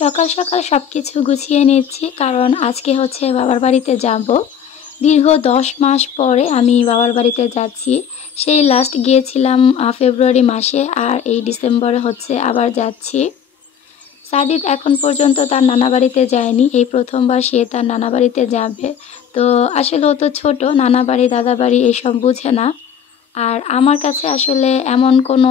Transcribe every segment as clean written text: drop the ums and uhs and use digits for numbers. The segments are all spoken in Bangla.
সকাল সকাল সবকিছু গুছিয়ে নিচ্ছি, কারণ আজকে হচ্ছে বাবার বাড়িতে যাব। দীর্ঘ 10 মাস পরে আমি বাবার বাড়িতে যাচ্ছি। সেই লাস্ট গিয়েছিলাম ফেব্রুয়ারি মাসে, আর এই ডিসেম্বরে হচ্ছে আবার যাচ্ছি। সাদিদ এখন পর্যন্ত তার নানা বাড়িতে যায়নি, এই প্রথমবার সে তার নানা বাড়িতে যাবে। তো আসলে ও তো ছোট, নানা বাড়ি দাদা বাড়ি এইসব বুঝে না। আর আমার কাছে আসলে এমন কোনো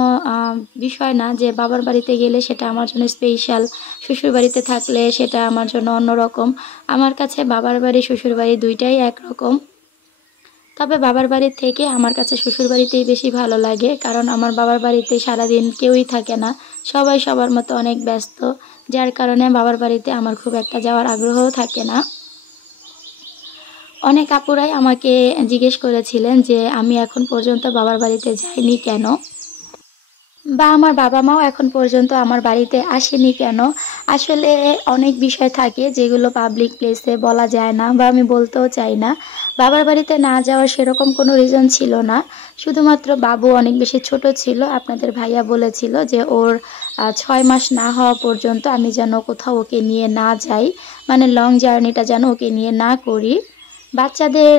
বিষয় না যে বাবার বাড়িতে গেলে সেটা আমার জন্য স্পেশাল, শ্বশুর বাড়িতে থাকলে সেটা আমার জন্য অন্যরকম। আমার কাছে বাবার বাড়ি শ্বশুর বাড়ি দুইটাই একরকম। তবে বাবার বাড়ির থেকে আমার কাছে শ্বশুর বাড়িতেই বেশি ভালো লাগে, কারণ আমার বাবার বাড়িতে সারাদিন কেউই থাকে না, সবাই সবার মতো অনেক ব্যস্ত, যার কারণে বাবার বাড়িতে আমার খুব একটা যাওয়ার আগ্রহও থাকে না। অনেক আপুরাই আমাকে জিজ্ঞেস করেছিলেন যে আমি এখন পর্যন্ত বাবার বাড়িতে যাইনি কেন, বা আমার বাবা মাও এখন পর্যন্ত আমার বাড়িতে আসেনি কেন। আসলে অনেক বিষয় থাকে যেগুলো পাবলিক প্লেসে বলা যায় না, বা আমি বলতেও চাই না। বাবার বাড়িতে না যাওয়ার সেরকম কোনো রিজন ছিল না, শুধুমাত্র বাবু অনেক বেশি ছোট ছিল। আপনাদের ভাইয়া বলেছিল যে ওর 6 মাস না হওয়া পর্যন্ত আমি যেন কোথাও ওকে নিয়ে না যাই, মানে লং জার্নিটা যেন ওকে নিয়ে না করি। বাচ্চাদের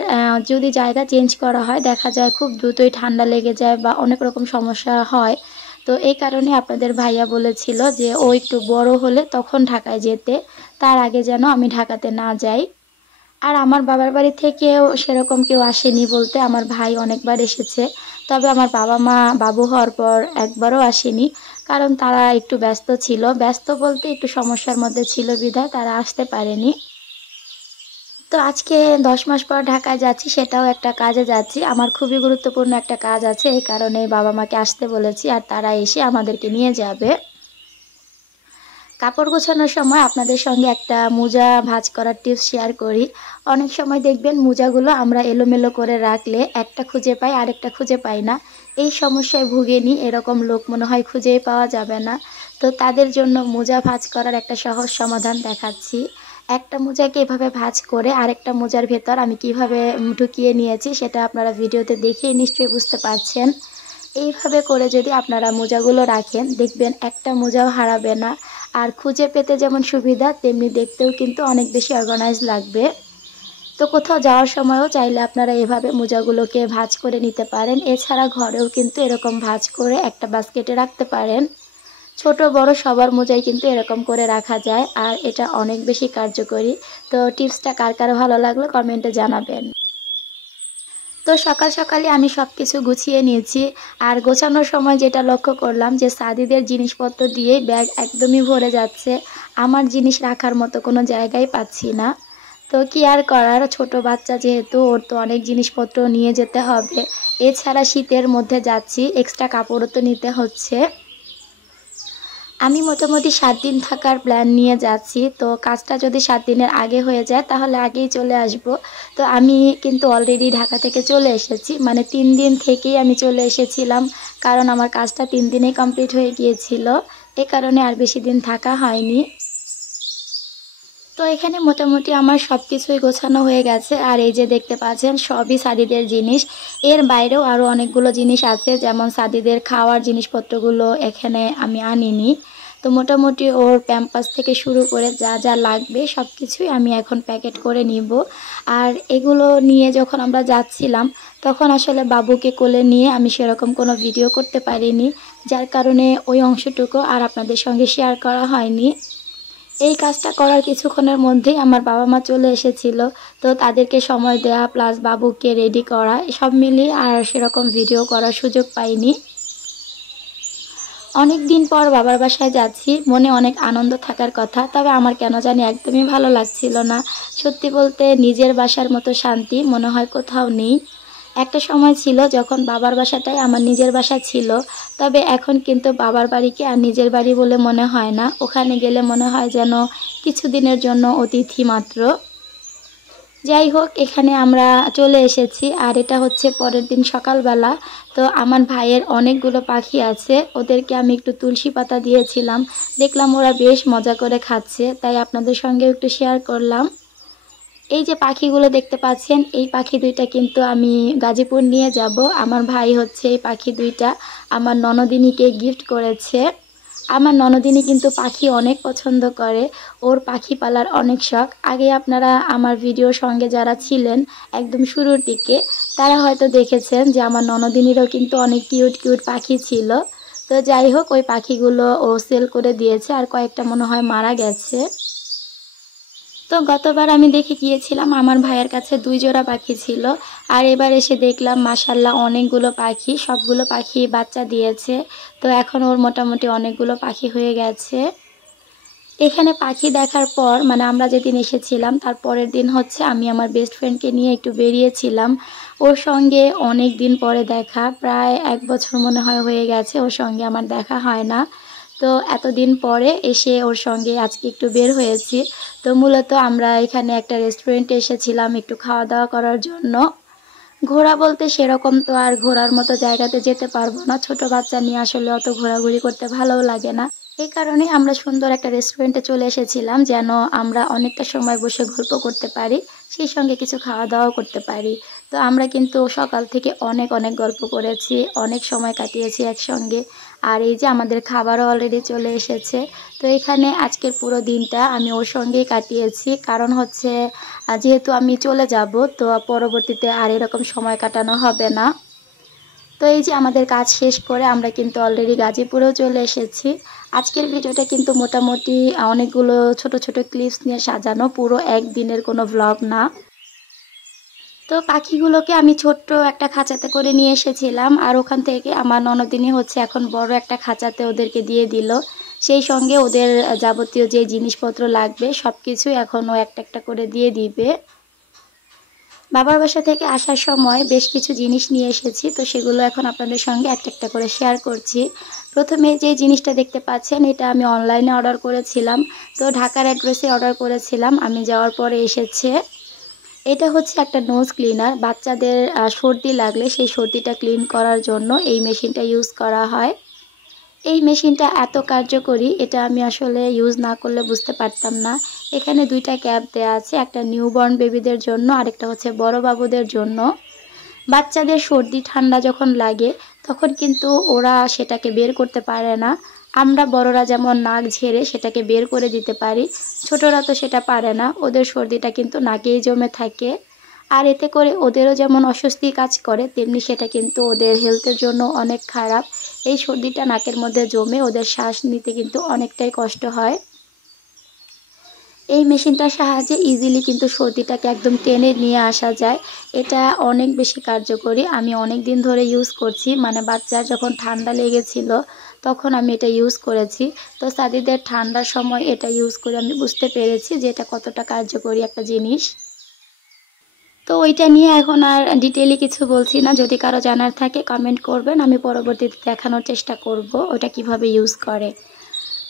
যদি জায়গা চেঞ্জ করা হয়, দেখা যায় খুব দ্রুতই ঠান্ডা লেগে যায় বা অনেক রকম সমস্যা হয়। তো এই কারণে আপনাদের ভাইয়া বলেছিল যে ও একটু বড় হলে তখন ঢাকায় যেতে, তার আগে যেন আমি ঢাকাতে না যাই। আর আমার বাবার বাড়ি থেকেও সেরকম কেউ আসেনি বলতে, আমার ভাই অনেকবার এসেছে, তবে আমার বাবা মা বাবু হওয়ার পর একবারও আসেনি, কারণ তারা একটু ব্যস্ত ছিল। ব্যস্ত বলতে একটু সমস্যার মধ্যে ছিল বিধায় তারা আসতে পারেনি। তো আজকে 10 মাস পর ঢাকায় যাচ্ছি, সেটাও একটা কাজে যাচ্ছি। আমার খুবই গুরুত্বপূর্ণ একটা কাজ আছে, এই কারণে বাবা মাকে আসতে বলেছি, আর তারা এসে আমাদেরকে নিয়ে যাবে। কাপড় গোছানোর সময় আপনাদের সঙ্গে একটা মোজা ভাঁজ করার টিপস শেয়ার করি। অনেক সময় দেখবেন মোজাগুলো আমরা এলোমেলো করে রাখলে একটা খুঁজে পাই, আরেকটা খুঁজে পাই না। এই সমস্যায় ভুগেনি এরকম লোক মনে হয় খুঁজেই পাওয়া যাবে না। তো তাদের জন্য মোজা ভাঁজ করার একটা সহজ সমাধান দেখাচ্ছি। একটা মোজাকে এভাবে ভাঁজ করে আরেকটা মোজার ভেতর আমি কিভাবে ঢুকিয়ে নিয়েছি সেটা আপনারা ভিডিওতে দেখেই নিশ্চয়ই বুঝতে পারছেন। এইভাবে করে যদি আপনারা মোজাগুলো রাখেন, দেখবেন একটা মোজাও হারাবে না। আর খুঁজে পেতে যেমন সুবিধা, তেমনি দেখতেও কিন্তু অনেক বেশি অর্গানাইজ লাগবে। তো কোথাও যাওয়ার সময়ও চাইলে আপনারা এভাবে মোজাগুলোকে ভাঁজ করে নিতে পারেন। এছাড়া ঘরেও কিন্তু এরকম ভাঁজ করে একটা বাস্কেটে রাখতে পারেন। ছোট বড় সবার মোজাই কিন্তু এরকম করে রাখা যায়, আর এটা অনেক বেশি কার্যকরী। তো টিপসটা কার কার ভালো লাগলো কমেন্টে জানাবেন। তো সকাল সকালে আমি সব কিছু গুছিয়ে নিয়েছি, আর গোছানোর সময় যেটা লক্ষ্য করলাম যে সাদিদের জিনিসপত্র দিয়ে ব্যাগ একদমই ভরে যাচ্ছে। আমার জিনিস রাখার মতো কোনো জায়গায় পাচ্ছি না। তো কি আর করার, ছোট বাচ্চা যেহেতু, ওর তো অনেক জিনিসপত্র নিয়ে যেতে হবে। এছাড়া শীতের মধ্যে যাচ্ছি, এক্সট্রা কাপড়ও তো নিতে হচ্ছে। আমি মোটামুটি 7 দিন থাকার প্ল্যান নিয়ে যাচ্ছি। তো কাজটা যদি 7 দিনের আগে হয়ে যায় তাহলে আগেই চলে আসব। তো আমি কিন্তু অলরেডি ঢাকা থেকে চলে এসেছি, মানে 3 দিন থেকেই আমি চলে এসেছিলাম, কারণ আমার কাজটা 3 দিনেই কমপ্লিট হয়ে গিয়েছিল। এ কারণে আর বেশি দিন থাকা হয়নি। তো এখানে মোটামুটি আমার সব কিছুই গোছানো হয়ে গেছে, আর এই যে দেখতে পাচ্ছেন সবই সাদিদের জিনিস। এর বাইরেও আরও অনেকগুলো জিনিস আছে, যেমন সাদিদের খাওয়ার জিনিসপত্রগুলো এখানে আমি আনিনি। তো মোটামুটি ওর প্যাম্পাস থেকে শুরু করে যা যা লাগবে সব কিছুই আমি এখন প্যাকেট করে নিব। আর এগুলো নিয়ে যখন আমরা যাচ্ছিলাম, তখন আসলে বাবুকে কোলে নিয়ে আমি সেরকম কোনো ভিডিও করতে পারিনি, যার কারণে ওই অংশটুকু আর আপনাদের সঙ্গে শেয়ার করা হয়নি। এই কাজটা করার কিছুক্ষণের মধ্যেই আমার বাবা মা চলে এসেছিল। তো তাদেরকে সময় দেওয়া প্লাস বাবুকে রেডি করা, সব মিলিয়ে আর সেরকম ভিডিও করার সুযোগ পাইনি। অনেক দিন পর বাবার বাসায় যাচ্ছি, মনে অনেক আনন্দ থাকার কথা, তবে আমার কেন জানি একদমই ভালো লাগছিল না। সত্যি বলতে নিজের বাসার মতো শান্তি মনে হয় কোথাও নেই। একটা সময় ছিল যখন বাবার বাসাটাই আমার নিজের বাসা ছিল, তবে এখন কিন্তু বাবার বাড়িকে আর নিজের বাড়ি বলে মনে হয় না। ওখানে গেলে মনে হয় যেন কিছুদিনের জন্য অতিথি মাত্র। যাই হোক, এখানে আমরা চলে এসেছি, আর এটা হচ্ছে পরের দিন সকালবেলা। তো আমার ভাইয়ের অনেকগুলো পাখি আছে, ওদেরকে আমি একটু তুলসী পাতা দিয়েছিলাম, দেখলাম ওরা বেশ মজা করে খাচ্ছে, তাই আপনাদের সঙ্গে একটু শেয়ার করলাম। এই যে পাখিগুলো দেখতে পাচ্ছেন, এই পাখি দুইটা কিন্তু আমি গাজীপুর নিয়ে যাব। আমার ভাই হচ্ছে এই পাখি দুইটা আমার ননদিনীকে গিফট করেছে। আমার ননদিনী কিন্তু পাখি অনেক পছন্দ করে, ওর পাখি পালার অনেক শখ। আগে আপনারা আমার ভিডিওর সঙ্গে যারা ছিলেন একদম শুরুর দিকে তারা হয়তো দেখেছেন যে আমার ননদিনীরও কিন্তু অনেক কিউট কিউট পাখি ছিল। তো যাই হোক, ওই পাখিগুলো ও সেল করে দিয়েছে, আর কয়েকটা মনে হয় মারা গেছে। তো গতবার আমি দেখে গিয়েছিলাম আমার ভাইয়ের কাছে 2 জোড়া পাখি ছিল, আর এবার এসে দেখলাম মাশাল্লাহ অনেকগুলো পাখি, সবগুলো পাখি বাচ্চা দিয়েছে। তো এখন ওর মোটামুটি অনেকগুলো পাখি হয়ে গেছে। এখানে পাখি দেখার পর মানে আমরা যেদিন এসেছিলাম তার পরের দিন হচ্ছে আমি আমার বেস্ট ফ্রেন্ডকে নিয়ে একটু বেরিয়েছিলাম। ওর সঙ্গে অনেক দিন পরে দেখা, প্রায় 1 বছর মনে হয় হয়ে গেছে ওর সঙ্গে আমার দেখা হয় না। তো এতদিন পরে এসে ওর সঙ্গে আজকে একটু বের হয়েছি। তো মূলত আমরা এখানে একটা রেস্টুরেন্টে এসেছিলাম একটু খাওয়া দাওয়া করার জন্য। ঘোরা বলতে সেরকম তো আর ঘোরার মতো জায়গাতে যেতে পারবো না, ছোট বাচ্চা নিয়ে আসলে অত ঘোরাঘুরি করতে ভালোও লাগে না। এই কারণে আমরা সুন্দর একটা রেস্টুরেন্টে চলে এসেছিলাম যেন আমরা অনেকটা সময় বসে গল্প করতে পারি, সেই সঙ্গে কিছু খাওয়া দাওয়াও করতে পারি। তো আমরা কিন্তু সকাল থেকে অনেক অনেক গল্প করেছি, অনেক সময় কাটিয়েছি একসঙ্গে। আর এই যে আমাদের খাবারও অলরেডি চলে এসেছে। তো এখানে আজকের পুরো দিনটা আমি ওর সঙ্গেই কাটিয়েছি, কারণ হচ্ছে যেহেতু আমি চলে যাব তো পরবর্তীতে আর এরকম সময় কাটানো হবে না। তো এই যে আমাদের কাজ শেষ করে আমরা কিন্তু অলরেডি গাজীপুরেও চলে এসেছি। আজকের ভিডিওটা কিন্তু মোটামুটি অনেকগুলো ছোট ছোট ক্লিপস নিয়ে সাজানো, পুরো একদিনের কোনো ভ্লগ না। তো পাখিগুলোকে আমি ছোট্ট একটা খাঁচাতে করে নিয়ে এসেছিলাম, আর ওখান থেকে আমার ননদিনী হচ্ছে এখন বড় একটা খাঁচাতে ওদেরকে দিয়ে দিল। সেই সঙ্গে ওদের যাবতীয় যে জিনিসপত্র লাগবে সব কিছুই এখন ও একটা একটা করে দিয়ে দিবে। বাবার বাসা থেকে আসার সময় বেশ কিছু জিনিস নিয়ে এসেছি, তো সেগুলো এখন আপনাদের সঙ্গে একটা একটা করে শেয়ার করছি। প্রথমে যে জিনিসটা দেখতে পাচ্ছেন এটা আমি অনলাইনে অর্ডার করেছিলাম, তো ঢাকার অ্যাড্রেসে অর্ডার করেছিলাম, আমি যাওয়ার পরে এসেছে। এটা হচ্ছে একটা নোজ ক্লিনার, বাচ্চাদের সর্দি লাগলে সেই সর্দিটা ক্লিন করার জন্য এই মেশিনটা ইউজ করা হয়। এই মেশিনটা এত কার্যকরী, এটা আমি আসলে ইউজ না করলে বুঝতে পারতাম না। এখানে 2টা ক্যাপ দেয়া আছে, একটা নিউবর্ন বেবিদের জন্য আরেকটা হচ্ছে বড় বাবুদের জন্য। বাচ্চাদের সর্দি ঠান্ডা যখন লাগে তখন কিন্তু ওরা সেটাকে বের করতে পারে না। আমরা বড়রা যেমন নাক ঝেড়ে সেটাকে বের করে দিতে পারি, ছোটরা তো সেটা পারে না, ওদের সর্দিটা কিন্তু নাকেই জমে থাকে। আর এতে করে ওদেরও যেমন অস্বস্তি কাজ করে, তেমনি সেটা কিন্তু ওদের হেলথের জন্য অনেক খারাপ। এই সর্দিটা নাকের মধ্যে জমে ওদের শ্বাস নিতে কিন্তু অনেকটাই কষ্ট হয়। এই মেশিনটার সাহায্যে ইজিলি কিন্তু সর্দিটাকে একদম টেনে নিয়ে আসা যায়। এটা অনেক বেশি কার্যকরী, আমি অনেক দিন ধরে ইউজ করছি, মানে বাচ্চার যখন ঠান্ডা লেগেছিল তখন আমি এটা ইউজ করেছি। তো সাদিদের ঠান্ডার সময় এটা ইউজ করে আমি বুঝতে পেরেছি যে এটা কতটা কার্যকরী একটা জিনিস। তো ওইটা নিয়ে এখন আর ডিটেইলি কিছু বলছি না, যদি কারো জানার থাকে কমেন্ট করবেন, আমি পরবর্তীতে দেখানোর চেষ্টা করব ওটা কিভাবে ইউজ করে।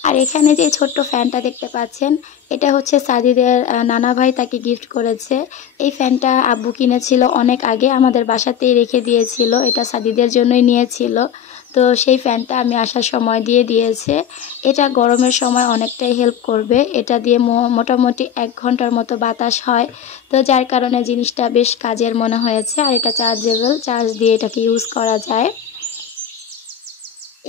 আর এখানে যে ছোট্ট ফ্যানটা দেখতে পাচ্ছেন এটা হচ্ছে সাদিদের নানা ভাই তাকে গিফট করেছে। এই ফ্যানটা আব্বু কিনেছিল অনেক আগে, আমাদের বাসাতেই রেখে দিয়েছিল, এটা সাদিদের জন্যই নিয়েছিল। তো সেই ফ্যানটা আমি আসার সময় দিয়ে দিয়েছে। এটা গরমের সময় অনেকটাই হেল্প করবে, এটা দিয়ে মোটামুটি 1 ঘন্টার মতো বাতাস হয়। তো যার কারণে জিনিসটা বেশ কাজের মনে হয়েছে, আর এটা চার্জেবল, চার্জ দিয়ে এটাকে ইউজ করা যায়।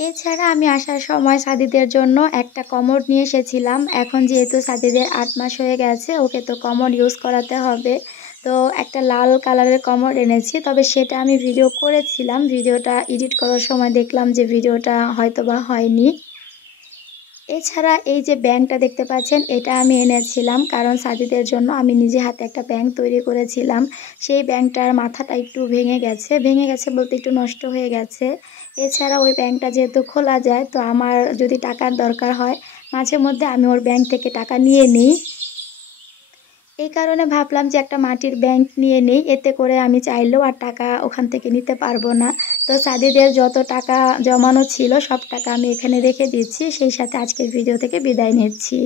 এছাড়া আমি আসার সময় সাদিদের জন্য একটা কমোড নিয়ে এসেছিলাম। এখন যেহেতু সাদিদের 8 মাস হয়ে গেছে, ওকে তো কমোড ইউজ করাতে হবে। তো একটা লাল কালারের কমোড এনেছি, তবে সেটা আমি ভিডিও করেছিলাম, ভিডিওটা এডিট করার সময় দেখলাম যে ভিডিওটা হয়তোবা হয়নি। এছাড়া এই যে ব্যাংকটা দেখতে পাচ্ছেন এটা আমি এনেছিলাম, কারণ সাদিদের জন্য আমি নিজে হাতে একটা ব্যাংক তৈরি করেছিলাম। সেই ব্যাংকটার মাথাটা একটু ভেঙে গেছে বলতে একটু নষ্ট হয়ে গেছে। এছাড়া ওই ব্যাংকটা যেহেতু খোলা যায়, তো আমার যদি টাকার দরকার হয় মাঝে মধ্যে আমি ওর ব্যাংক থেকে টাকা নিয়ে নিই। এই কারণে ভাবলাম যে একটা মাটির ব্যাংক নিয়ে নেই, এতে করে আমি চাইলেও আর টাকা ওখান থেকে নিতে পারবো না। তো সাদিদের যত টাকা জমানো ছিল সব টাকা আমি এখানে রেখে দিচ্ছি, সেই সাথে আজকের ভিডিও থেকে বিদায় নিচ্ছি।